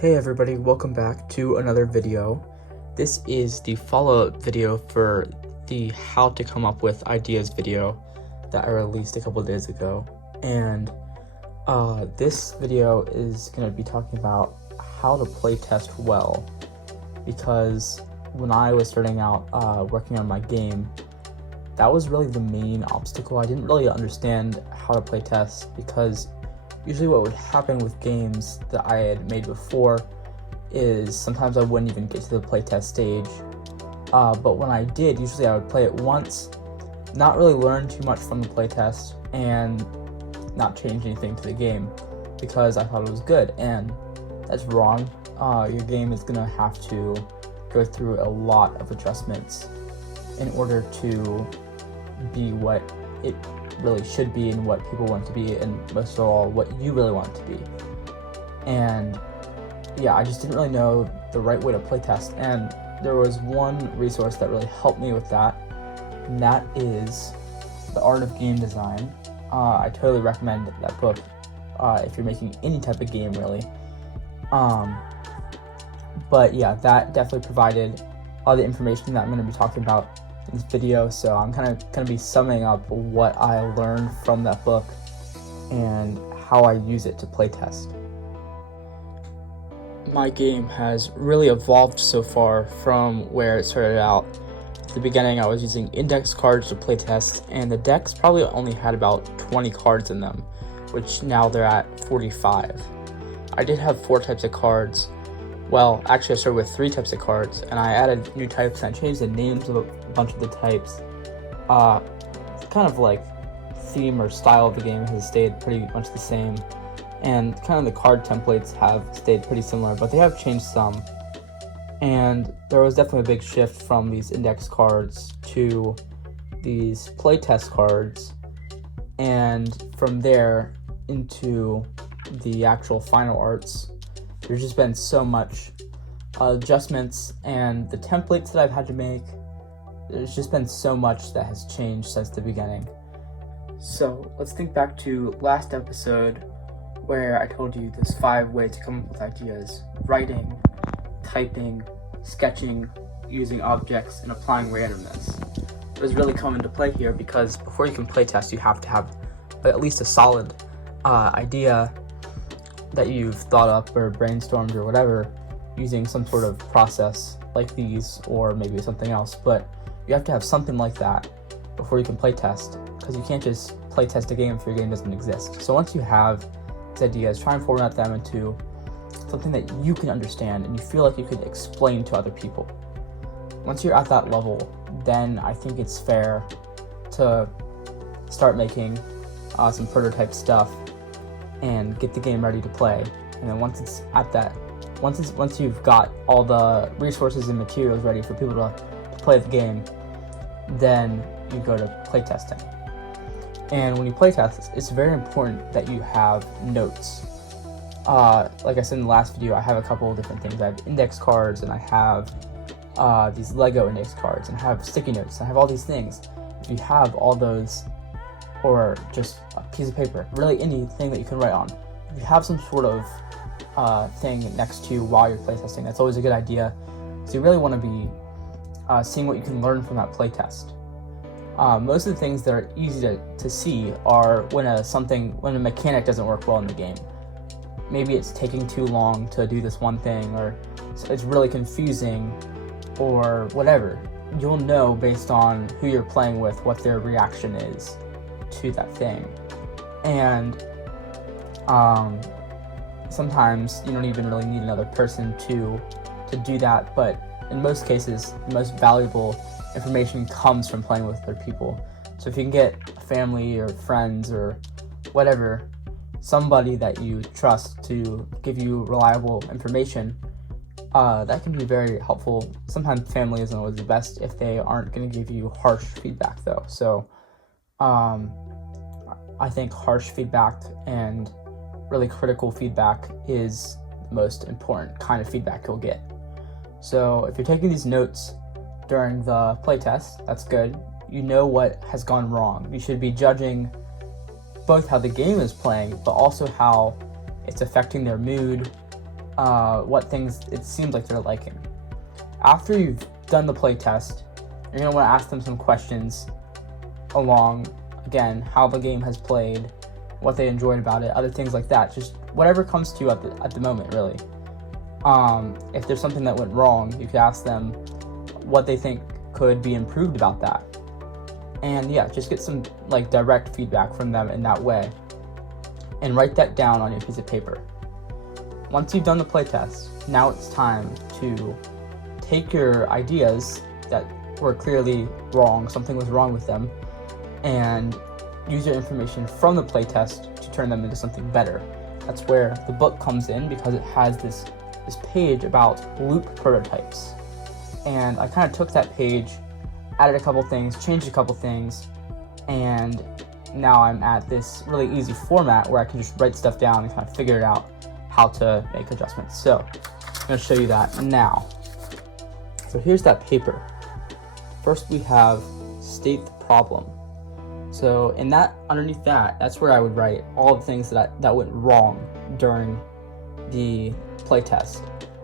Hey everybody, welcome back to another video. This is the follow-up video for the how to come up with ideas video that I released a couple days ago. And this video is going to be talking about how to play test well, because when I was starting out working on my game, that was really the main obstacle. I didn't really understand how to play test, because usually what would happen with games that I had made before is sometimes I wouldn't even get to the playtest stage. But when I did, usually I would play it once, not really learn too much from the playtest, and not change anything to the game because I thought it was good. And that's wrong. Your game is gonna have to go through a lot of adjustments in order to be what it really should be and what people want it to be, and most of all what you really want it to be. And yeah, I just didn't really know the right way to playtest, and there was one resource that really helped me with that, and that is The Art of Game Design. I totally recommend that book if you're making any type of game, really. But yeah, that definitely provided all the information that I'm going to be talking about in this video. So I'm kind of going to be summing up what I learned from that book and how I use it to playtest. My game has really evolved so far from where it started out. At the beginning, I was using index cards to playtest, and the decks probably only had about 20 cards in them, which now they're at 45. I did have 4 types of cards. Well, actually I started with 3 types of cards, and I added new types and I changed the names of a bunch of the types. Kind of like theme or style of the game has stayed pretty much the same, and kind of the card templates have stayed pretty similar, but they have changed some. And there was definitely a big shift from these index cards to these playtest cards, and from there into the actual final arts. There's just been so much adjustments, and the templates that I've had to make, there's just been so much that has changed since the beginning. So let's think back to last episode where I told you there's 5 ways to come up with ideas: writing, typing, sketching, using objects, and applying randomness. It was really come into play here because before you can playtest, you have to have at least a solid idea that you've thought up or brainstormed or whatever using some sort of process like these, or maybe something else. But you have to have something like that before you can playtest, because you can't just playtest a game if your game doesn't exist. So once you have these ideas, try and format them into something that you can understand and you feel like you could explain to other people. Once you're at that level, then I think it's fair to start making some prototype stuff and get the game ready to play. And then once it's at that, once you've got all the resources and materials ready for people to play the game, then you go to playtesting. And when you playtest, it's very important that you have notes. Like I said in the last video, I have a couple of different things. I have index cards, and I have these Lego index cards, and I have sticky notes, and I have all these things. If you have all those, or just a piece of paper, really anything that you can write on, if you have some sort of thing next to you while you're playtesting, that's always a good idea. So you really want to be seeing what you can learn from that playtest. Most of the things that are easy to see are when a mechanic doesn't work well in the game. Maybe it's taking too long to do this one thing, or it's really confusing, or whatever. You'll know based on who you're playing with what their reaction is to that thing. And sometimes you don't even really need another person to do that, but in most cases, the most valuable information comes from playing with other people. So if you can get a family or friends or whatever, somebody that you trust to give you reliable information, that can be very helpful. Sometimes family isn't always the best if they aren't going to give you harsh feedback, though. So I think harsh feedback and really critical feedback is the most important kind of feedback you'll get. So if you're taking these notes during the playtest, that's good. You know what has gone wrong. You should be judging both how the game is playing, but also how it's affecting their mood, what things it seems like they're liking. After you've done the playtest, you're going to want to ask them some questions along, again, how the game has played, what they enjoyed about it, other things like that. Just whatever comes to you at the moment, really. If there's something that went wrong, you could ask them what they think could be improved about that. And yeah, just get some like direct feedback from them in that way. And write that down on your piece of paper. Once you've done the playtest, now it's time to take your ideas that were clearly wrong, something was wrong with them, and use your information from the playtest to turn them into something better. That's where the book comes in, because it has this page about loop prototypes. And I kind of took that page, added a couple things, changed a couple things, and now I'm at this really easy format where I can just write stuff down and kind of figure it out how to make adjustments. So I'm going to show you that now. So here's that paper. First we have state the problem. So in that, underneath that, that's where I would write all the things that went wrong during the playtest.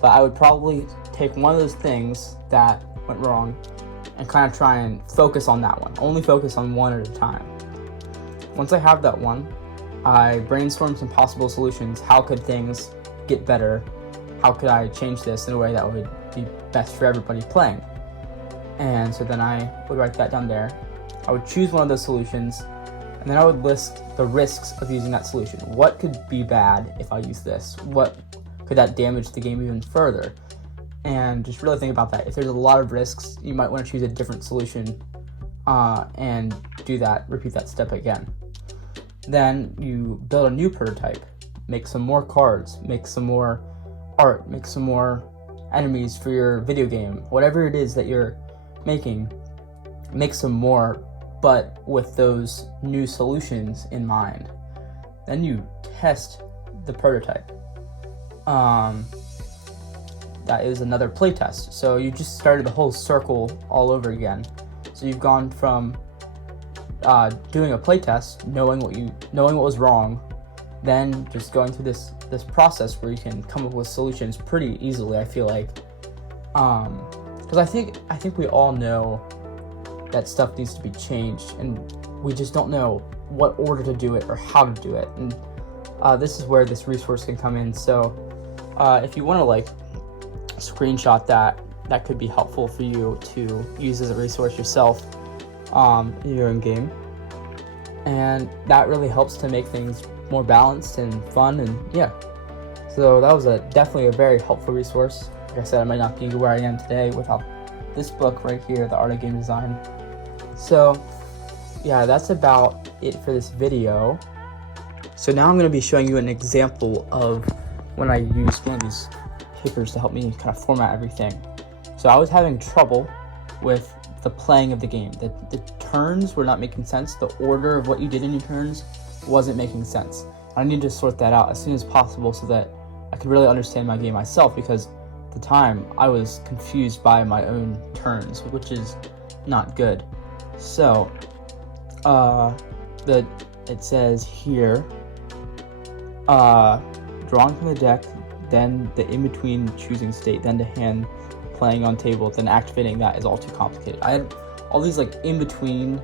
But I would probably take one of those things that went wrong and kind of try and focus on that one. Only focus on one at a time. Once I have that one, I brainstorm some possible solutions. How could things get better? How could I change this in a way that would be best for everybody playing? And so then I would write that down there. I would choose one of those solutions, and then I would list the risks of using that solution. What could be bad if I use this? What could that damage the game even further? And just really think about that. If there's a lot of risks, you might want to choose a different solution and do that, repeat that step again. Then you build a new prototype, make some more cards, make some more art, make some more enemies for your video game. Whatever it is that you're making, make some more, but with those new solutions in mind. Then you test the prototype. That is another playtest. So you just started the whole circle all over again. So you've gone from doing a playtest, knowing what was wrong, then just going through this process where you can come up with solutions pretty easily. I feel like, because I think we all know that stuff needs to be changed, and we just don't know what order to do it or how to do it. And this is where this resource can come in. So if you want to like screenshot that could be helpful for you to use as a resource yourself in your own game, and that really helps to make things more balanced and fun. And yeah, so that was definitely a very helpful resource. Like I said, I might not be where I am today without this book right here, The Art of Game Design. So yeah, that's about it for this video. So now I'm going to be showing you an example of when I used one of these papers to help me kind of format everything. So I was having trouble with the playing of the game. The turns were not making sense. The order of what you did in your turns wasn't making sense. I needed to sort that out as soon as possible so that I could really understand my game myself, because at the time I was confused by my own turns, which is not good. So it says here, drawing from the deck, then the in-between choosing state, then the hand playing on table, then activating that is all too complicated. I had all these like in-between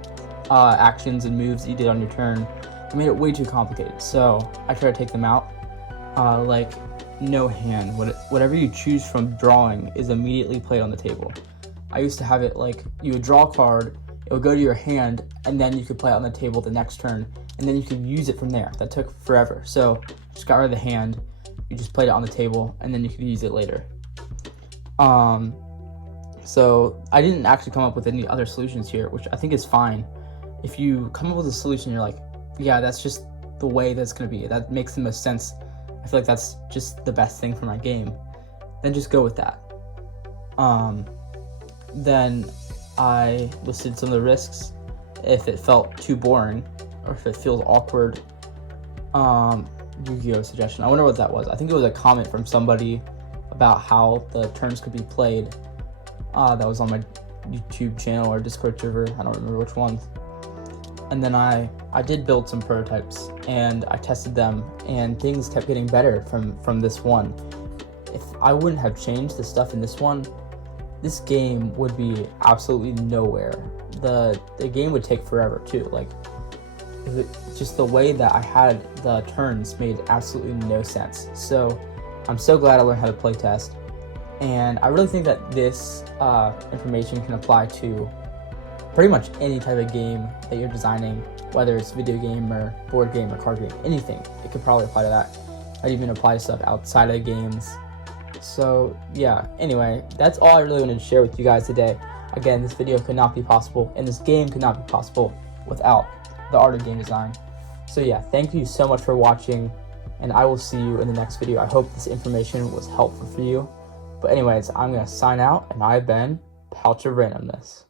actions and moves that you did on your turn. I made it way too complicated, so I tried to take them out. Like no hand, whatever you choose from drawing is immediately played on the table. I used to have it like you would draw a card, it would go to your hand, and then you could play it on the table the next turn, and then you could use it from there. That took forever. So just got rid of the hand, you just played it on the table, and then you could use it later. So I didn't actually come up with any other solutions here, which I think is fine. If you come up with a solution, you're like, yeah, that's just the way that's going to be. That makes the most sense. I feel like that's just the best thing for my game. Then just go with that. Then I listed some of the risks. If it felt too boring or if it feels awkward, Yu-Gi-Oh suggestion. I wonder what that was. I think it was a comment from somebody about how the turns could be played. That was on my YouTube channel or Discord server. I don't remember which one. And then I did build some prototypes and I tested them, and things kept getting better from this one. if I wouldn't have changed the stuff in this one, this game would be absolutely nowhere. The game would take forever too. Like, just the way that I had the turns made absolutely no sense. So I'm so glad I learned how to playtest, and I really think that this information can apply to pretty much any type of game that you're designing, whether it's video game or board game or card game, anything. It could probably apply to that. I'd even apply to stuff outside of games. So yeah, anyway, that's all I really wanted to share with you guys today. Again, this video could not be possible, and this game could not be possible without the art of game design. So yeah, thank you so much for watching, and I will see you in the next video. I hope this information was helpful for you. But anyways, I'm going to sign out, and I've been Pouch of Randomness.